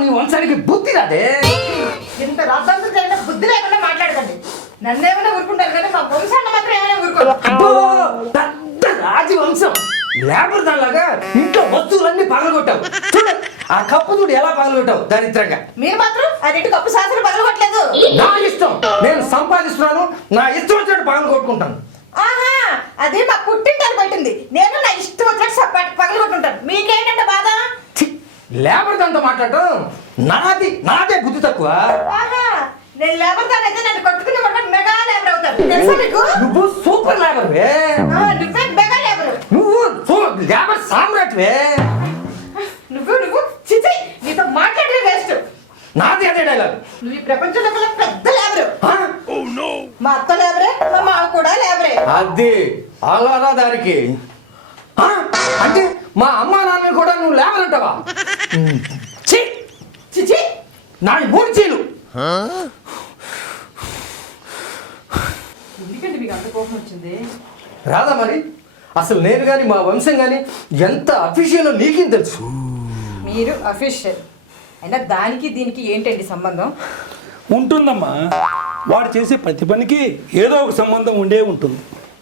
నీ వంశానికి బుద్ధి రాదే. ఇంత రాద్దాంతం జరిగిన బుద్ధి లేకుండా మాట్లాడకండి. నన్నేమైనా ఊరుకుంటారు కానీ మా వంశాన్ని మాత్రం ఏమైనా ఊరుకోరు. పెద్ద రాజవంశం లేబర్ దానిలాగా ఇంట్లో వస్తువులన్నీ పగలగొట్టావు. చూడు ఆ కప్పు చూడు ఎలా పగలగొట్టావు దరిద్రంగా. మీరు మాత్రం అది కప్పు శాసనం పగలగొట్టలేదు. నా ఇష్టం, నేను సంపాదిస్తున్నాను, నా ఇష్టం వచ్చినట్టు పగలగొట్టుకుంటాను. ఆహా, అది మా పుట్టింటారు పెట్టింది. నేను నా ఇష్టం వచ్చినట్టు పగలగొట్టుంటాను. మీకేంటంటే బాధ? లేబర్ దాంతో మాట్లాడటం నాదే బుద్ధి తక్కువ. ఆహా, నేను లేబర్ దాని అయితే నన్ను కొట్టుకుని మెగా లేబర్ అవుతాను తెలుసా నీకు? నువ్వు సూపర్ లేబర్ వే. నువ్వే మెగా లేబర్. నువ్వు లేబర్ సామ్రాట్ వే. నువ్వు చిచి, నీతో మాట్లాడే వేస్ట్. నాది అదే డైలాగ్. నువ్వు ఈ ప్రపంచంలో పెద్ద లేబరు. మా అత్త లేబరే, మా మామ కూడా లేబరే. అది అలారా దానికి. అంటే మా అమ్మా నాన్న కూడా నువ్వు లేబర్ అంటావా? చిచి, నా 3 చీలు. ఎందుకండి మీకు అంత కోపం వచ్చింది? రాదా మరి? అసలు నేను కానీ మా వంశం కానీ ఎంత అఫీషియల్ నీకేం తెలుసు? మీరు అఫీషియల్ అయినా దానికి దీనికి ఏంటండి సంబంధం? ఉంటుందమ్మా, వాడు చేసే ప్రతి పనికి ఏదో ఒక సంబంధం ఉండే ఉంటుంది.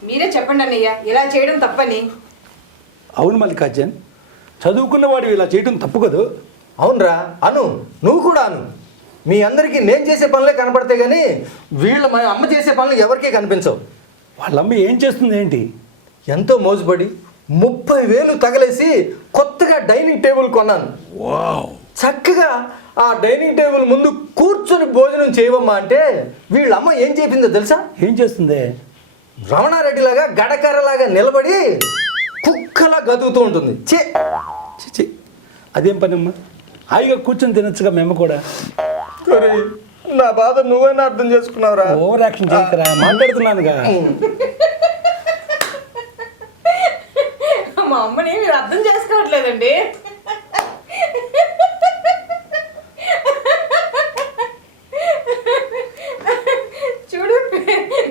మీరే చెప్పండి అన్నయ్య, ఇలా చేయడం తప్పని. అవును మల్లికార్జున్, చదువుకున్న వాడు ఇలా చేయడం తప్పు కదా. అవునరా అను, నువ్వు కూడా అను. మీ అందరికీ నేను చేసే పనులే కనపడతాయి కానీ మా అమ్మ చేసే పనులు ఎవరికీ కనిపించవు. వాళ్ళమ్మ ఏం చేస్తుంది ఏంటి? ఎంతో మోజుపడి 30,000 తగలేసి కొత్తగా డైనింగ్ టేబుల్ కొన్నాను. చక్కగా ఆ డైనింగ్ టేబుల్ ముందు కూర్చొని భోజనం చేయవమ్మా అంటే వీళ్ళమ్మ ఏం చెప్పిందో తెలుసా? ఏం చేస్తుంది? రమణారెడ్డిలాగా గడకరలాగా నిలబడి కుక్కలా గదుగుతూ ఉంటుంది. చిచి, అదేం పనమ్మా? హాయిగా కూర్చొని తినచ్చుగా మేము కూడా. నా బాధ నువ్వైనా అర్థం చేసుకున్నావురా. Over action చేయకరా, మాట్లాడుతున్నానుగా. మా అమ్మని మీరు అర్థం చేసుకోవట్లేదండి. చూడు,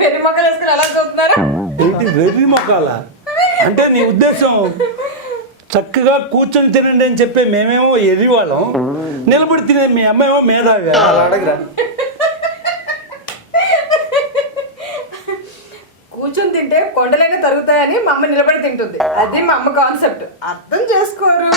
వెర్రి మొక్కలు వేసుకుని అలా చూస్తున్నారా? ఏంటి వెర్రి మొక్కల అంటే? నీ ఉద్దేశం చక్కగా కూర్చొని తినండి అని చెప్పే మేమేమో ఎర్రివాళ్ళం, నిలబడి తినే మీ అమ్మేమో మేధాగా. అలా అడగరా. కూర్చొని తింటే కొండలైనా తరుగుతాయని మా అమ్మ నిలబడి తింటుంది. అది మా అమ్మ కాన్సెప్ట్. అర్థం చేసుకోరు.